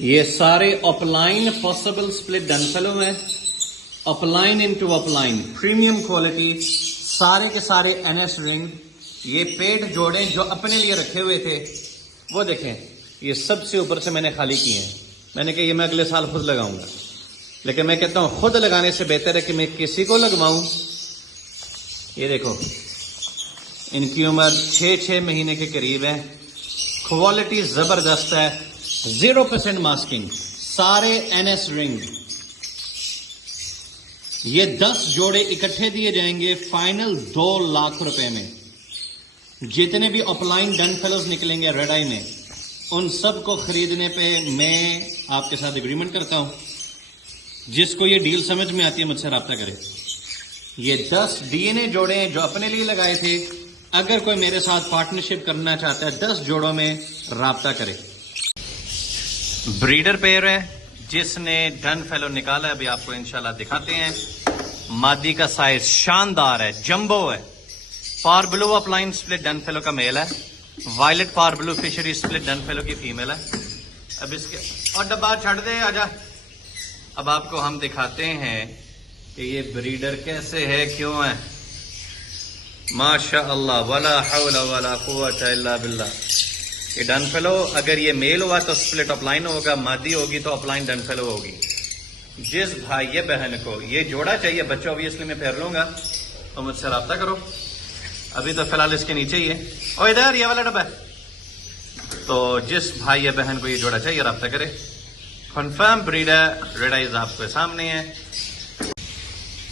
یہ سارے اپلائن possible split dun fellow ہیں، اپلائن انٹو اپلائن پریمیم کوالٹی، سارے کے سارے این ایس رنگ. یہ پیڈ جوڑے جو اپنے لیے رکھے ہوئے تھے وہ دیکھیں، یہ سب سے اوپر سے میں نے خالی کیے ہیں. میں نے کہا یہ میں اگلے سال خود لگاؤں گا، لیکن میں کہتا ہوں خود لگانے سے بہتر ہے کہ میں کسی کو لگواؤں. یہ دیکھو ان کی عمر 6 مہینے کے قریب ہے، کوالٹی زبردست ہے، 0% ماسکنگ، سارے این ایس رنگ. یہ 10 جوڑے اکٹھے دیے جائیں گے فائنل 2 لاکھ روپے میں. جتنے بھی اپلائن ڈن فیلوز نکلیں گے ریڈ آئی میں، ان سب کو خریدنے پہ میں آپ کے ساتھ اگریمنٹ کرتا ہوں. جس کو یہ ڈیل سمجھ میں آتی ہے مجھ سے رابطہ کرے. یہ 10 ڈی این اے جوڑے ہیں جو اپنے لیے لگائے تھے. اگر کوئی میرے ساتھ پارٹنرشپ کرنا چاہتا ہے 10 جوڑوں میں رابطہ کرے. بریڈر پیئر ہے جس نے ڈن فیلو نکالا ہے، ابھی آپ کو انشاءاللہ دکھاتے ہیں. مادی کا سائز شاندار ہے، جمبو ہے. پار بلو اپلائن سپلٹ ڈن فیلو کا میل ہے، وائلٹ پار بلو فشری سپلٹ ڈن فیلو کی فیمیل ہے. اب اس کے اور ڈبہ چھڑ دے آجا. اب آپ کو ہم دکھاتے ہیں کہ یہ بریڈر کیسے ہے، کیوں ہے. ماشاء اللہ ولا حول ولا قوت الا باللہ. یہ ڈن فیلو اگر یہ میل ہوا تو سپلٹ اپلائن ہوگا، مادی ہوگی تو اپلائن ڈن فیلو ہوگی. جس بھائی بہن کو یہ جوڑا چاہیے، بچہ اوبیسلی میں پھیر لوں گا، تو مجھ سے رابطہ کرو. ابھی تو فی الحال اس کے نیچے ہی ہے. اور ادھر یہ والا ڈبہ ہے. تو جس بھائی بہن کو یہ جوڑا چاہیے رابطہ کرے. کنفرم بریڈر ریڈ آئیز آپ کے سامنے ہے.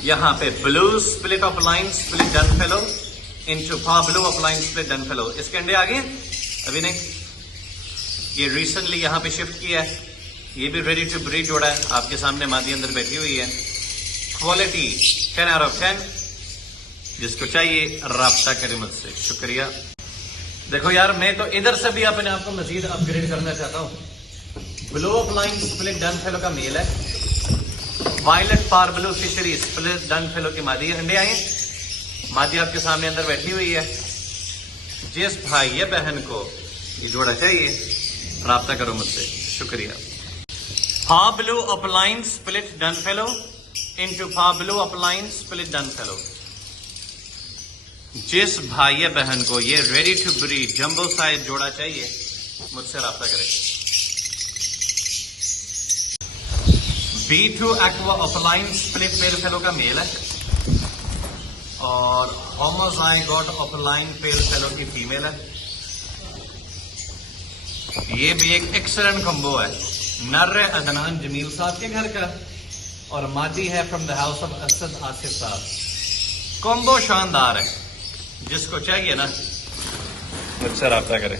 یہاں پہ blue split opaline split dun fallow into پا blue opaline split dun fallow. اس کے انڈے آگے ابھی نہیں، یہ ریسنٹلی یہاں پہ شفٹ کیا ہے. یہ بھی ریڈی ٹو بریڈ جوڑا ہے، آپ کے سامنے مادی اندر بیٹھی ہوئی ہے. کوالٹی 10/10. جس کو چاہیے رابطہ کرے مجھ سے. شکریہ. دیکھو یار میں تو ادھر سے بھی اپنے آپ کو مزید اپ گریڈ کرنا چاہتا ہوں. بلو opaline split dun fallow کا میل ہے، وائلٹ پار بلو فشری سپلٹ ڈن فیلو کی مادی. انڈے آئے، مادی آپ کے سامنے اندر بیٹھی ہوئی ہے. جس بھائی یا بہن کو یہ جوڑا چاہیے رابطہ کرو مجھ سے. شکریہ. پا blue opaline split dun fallow into پا blue opaline split dun fallow. جس بھائی بہن کو یہ ready to breed jumbo size جوڑا چاہیے مجھ سے رابطہ کرے. B2 aqua opaline split pale fallow کا میل ہے اور ہوموزائگوٹ اپلائن پیل فیلو کی فیمیل ہے. یہ بھی ایک ایکسلنٹ کمبو ہے. نر عدنان جمیل صاحب کے گھر کا اور مادی ہے from the house of Asad Asif صاحب. کمبو شاندار ہے. جس کو چاہیے نا مجھ سے رابطہ کرے.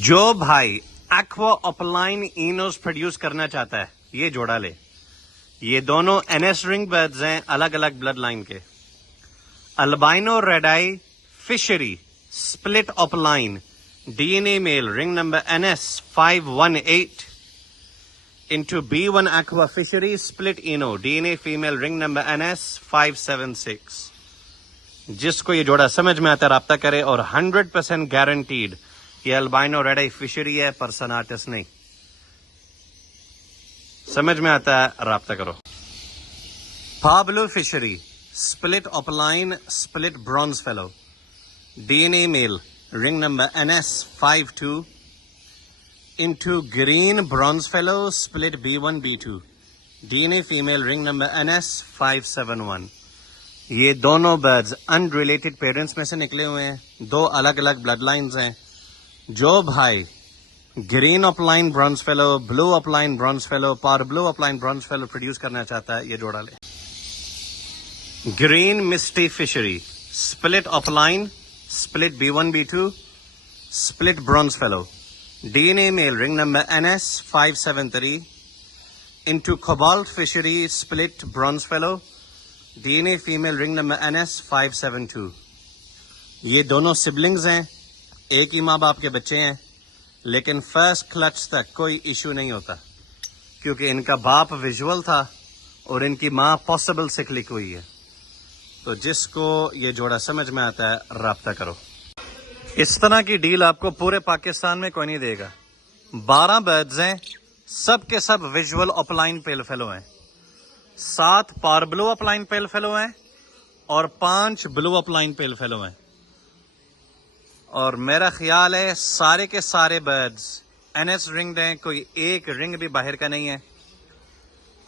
جو بھائی ایکوا اپلائن اینوز پروڈیوس کرنا چاہتا ہے یہ جوڑا لے. یہ دونوں این ایس رنگ برڈز ہیں، الگ الگ بلڈ لائن کے. Albino red eye Fischer split opaline D N A male رنگ number NS 518 into B1 aqua Fischer split ino D N A female ring number NS 576. جس کو یہ جوڑا سمجھ میں آتا ہے رابطہ کرے. اور 100% گارنٹیڈ یہ البائنو ریڈ آئی فشری ہے، پرسن آرٹسٹ نہیں. سمجھ میں آتا ہے رابطہ کرو. پا blue Fischer split opaline split bronze fallow D N A male رنگ number NS 52 into green bronze fallow split B1 B2 D N A female ring number NS 571. یہ دونوں برڈز ان ریلیٹڈ پیرنٹس میں سے نکلے ہوئے ہیں، 2 الگ الگ بلڈ لائنز ہیں. جو بھائی green opaline bronze fallow, blue opaline bronze fallow, پار blue opaline bronze fallow produce کرنا چاہتا ہے یہ جوڑا لے. Green misty Fischer split opaline split B1 B2 split bronze fallow D N A male رنگ number NS 573 into cobalt Fischer split bronze fallow D N A female ring number NS 572. یہ دونوں siblings ہیں، ایک ہی ماں باپ کے بچے ہیں، لیکن فرسٹ کلچ تک کوئی ایشو نہیں ہوتا کیونکہ ان کا باپ ویژول تھا اور ان کی ماں پاسبل سے کلک ہوئی ہے. تو جس کو یہ جوڑا سمجھ میں آتا ہے رابطہ کرو. اس طرح کی ڈیل آپ کو پورے پاکستان میں کوئی نہیں دے گا. 12 برڈز ہیں, سب کے سب ویژول اپلائن پیل فیلو ہیں, 7 پار بلو اپلائن پیل فیلو ہیں اور 5 بلو اپلائن پیل فیلو ہیں. اور میرا خیال ہے سارے کے سارے برڈز NS رنگڈ ہیں, کوئی ایک رنگ بھی باہر کا نہیں ہے.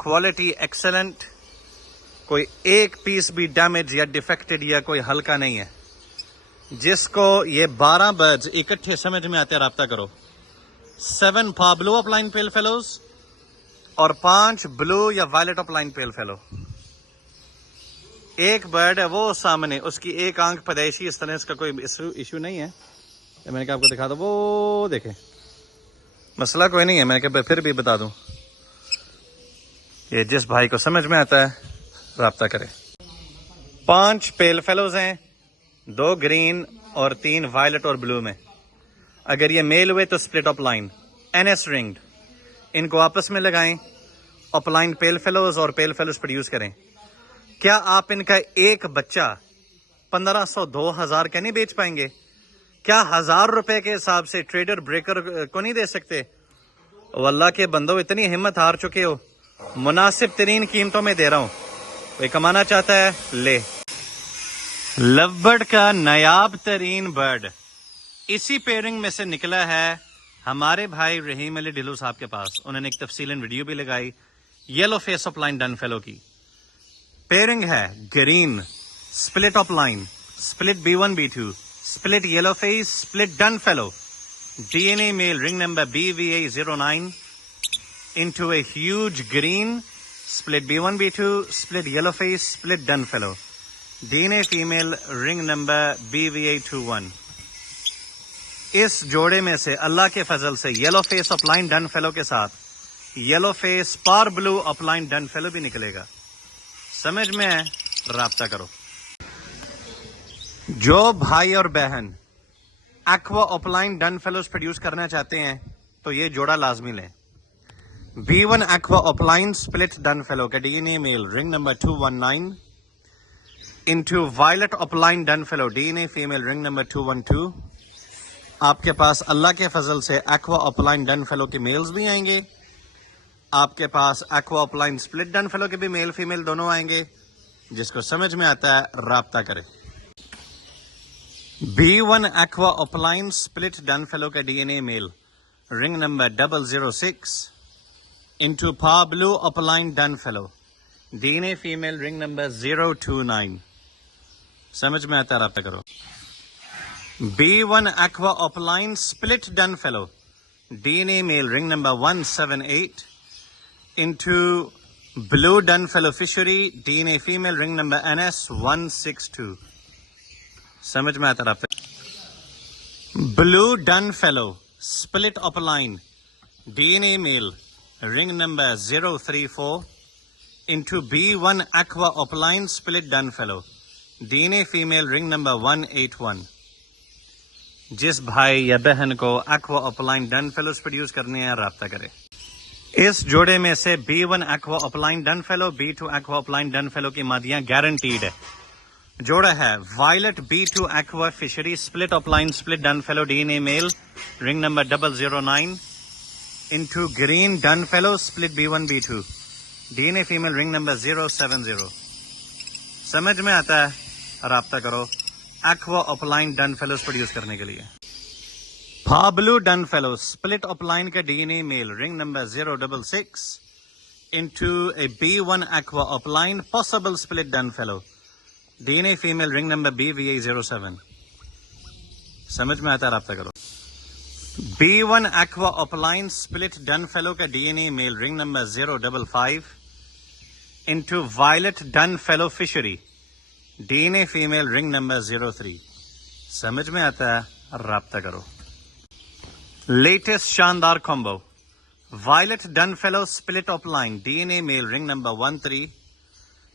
کوالٹی ایکسلنٹ, کوئی ایک پیس بھی ڈیمیج یا ڈیفیکٹڈ یا کوئی ہلکا نہیں ہے. جس کو یہ 12 برڈز اکٹھے سمجھ میں آتے رابطہ کرو. 7 پا بلو اپلائن پیل فیلوز اور 5 بلو یا وائلٹ اپلائن پیل فیلو. ایک برڈ ہے وہ سامنے, اس کی ایک آنکھ پیدائشی, اس طرح اس کا کوئی ایشو نہیں ہے. میں نے کہا آپ کو دکھا دو, وہ دیکھیں مسئلہ کوئی نہیں ہے. میں نے کہا پھر بھی بتا دوں, یہ جس بھائی کو سمجھ میں آتا ہے رابطہ کرے. 5 پیل فیلوز ہیں, 2 گرین اور 3 وائلٹ اور بلو میں. اگر یہ میل ہوئے تو سپلٹ اپ لائن NS رنگڈ, ان کو آپس میں لگائیں, اپ لائن پیل فیلوز اور پیل فیلوز پروڈیوس کریں. کیا آپ ان کا ایک بچہ 1500 2000 کا نہیں بیچ پائیں گے؟ کیا 1000 روپے کے حساب سے ٹریڈر بریکر کو نہیں دے سکتے؟ واللہ کے بندو اتنی ہمت ہار چکے ہو, مناسب ترین قیمتوں میں دے رہا ہوں. کوئی کمانا چاہتا ہے لے. لو برڈ کا نایاب ترین برڈ اسی پیئرنگ میں سے نکلا ہے ہمارے بھائی رحیم علی ڈھلو صاحب کے پاس. انہوں نے ایک تفصیلاً ویڈیو بھی لگائی yellow face opaline dun fallow کی. پیئرنگ ہے green split opaline, split B1 B2, split yellow face, split dun fallow, DNA male رنگ number BVA09 into a huge green, split B1 B2, split yellow face, split dun fellow. DNA female ring number BVA21. اس جوڑے میں سے اللہ کے فضل سے yellow face اپلائن dun fallow کے ساتھ yellow face پار بلو اپلائن ڈن فیلو بھی نکلے گا. سمجھ میں ہے رابطہ کرو. جو بھائی اور بہن aqua opaline dun fallows produce کرنا چاہتے ہیں تو یہ جوڑا لازمی لیں. B1 aqua opaline split dun fallow کا DNA میل رنگ number 219 into violet opaline dun fallow DNA female ring number 212. آپ کے پاس اللہ کے فضل سے ایکوا اپلائن ڈن فیلو کے میلز بھی آئیں گے, آپ کے پاس aqua opaline split dun fallow کے بھی میل فیمیل دونوں آئیں گے. جس کو سمجھ میں آتا ہے رابطہ کرے. B1 aqua opaline split dun fallow کا DNA میل رنگ نمبر 006 انٹو پا blue opaline dun fallow DNA female ring number 029. سمجھ میں آتا ہے رابطہ کرو. B1 aqua opaline split dun fallow DNA male رنگ number 178 into blue dun fallow Fischer DNA female ring number NS162. سمجھ میں آتا رابطہ. Blue dun fallow split opaline DNA male رنگ number 034 into B1 aqua opaline split dun fallow DNA female ring number 181. جس بھائی یا بہن کو aqua opaline dun fallows produce کرنے ہیں رابطہ کرے. اس جوڑے میں سے B1 aqua opaline dun fallow B2 aqua opaline dun fallow کی مادیاں گارنٹیڈ ہے. جوڑا ہے violet B2 aqua Fischer split opaline split dun fallow DNA male رنگ number 009 into green dun fallow split B1 B2 DNA female ring number 070. سمجھ میں آتا ہے رابطہ کرو aqua opaline dun fallows produce کرنے کے لیے. پابلو ڈن فیلو سپلٹ اپلائن کا DNA میل رنگ number 066 into a B1 aqua opaline possible split dun fallow DNA female ring number BVA07. سمجھ میں آتا ہے رابطہ کرو. B1 aqua opaline split dun fallow کا DNA میل رنگ number 055 into violet dun fallow Fischer DNA female ring number 03. سمجھ میں آتا ہے رابطہ کرو. لیٹسٹ شاندار combo violet dun fallow split opaline DNA male رنگ number 13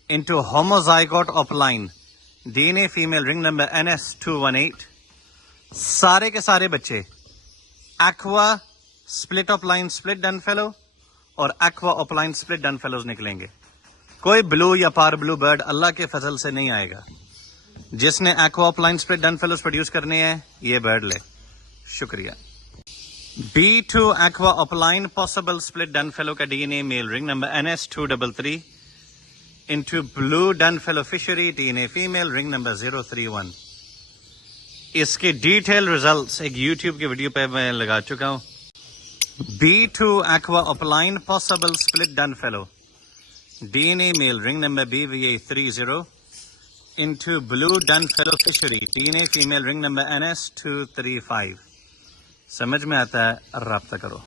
into homozygote opaline DNA female ring number NS218. سارے کے سارے بچے aqua split opaline split dun fallow اور aqua opaline split dun fallows نکلیں گے. کوئی بلو یا پار بلو برڈ اللہ کے فضل سے نہیں آئے گا. جس نے aqua opaline split dun fallows produce کرنے ہیں یہ برڈ لے. شکریہ. B2 aqua opaline possible split Dunfellow ka DNA male ring number NS233 into blue Dunfellow fishery DNA female ring number 031. اس کے ڈیٹیل ریزلٹس ایک یوٹیوب کی video پہ میں لگا چکا ہوں. B2 aqua opaline possible split Dunfellow DNA male ring number BVA30 into blue Dunfellow fishery DNA female ring number NS235. سمجھ میں آتا ہے؟ رابطہ کرو.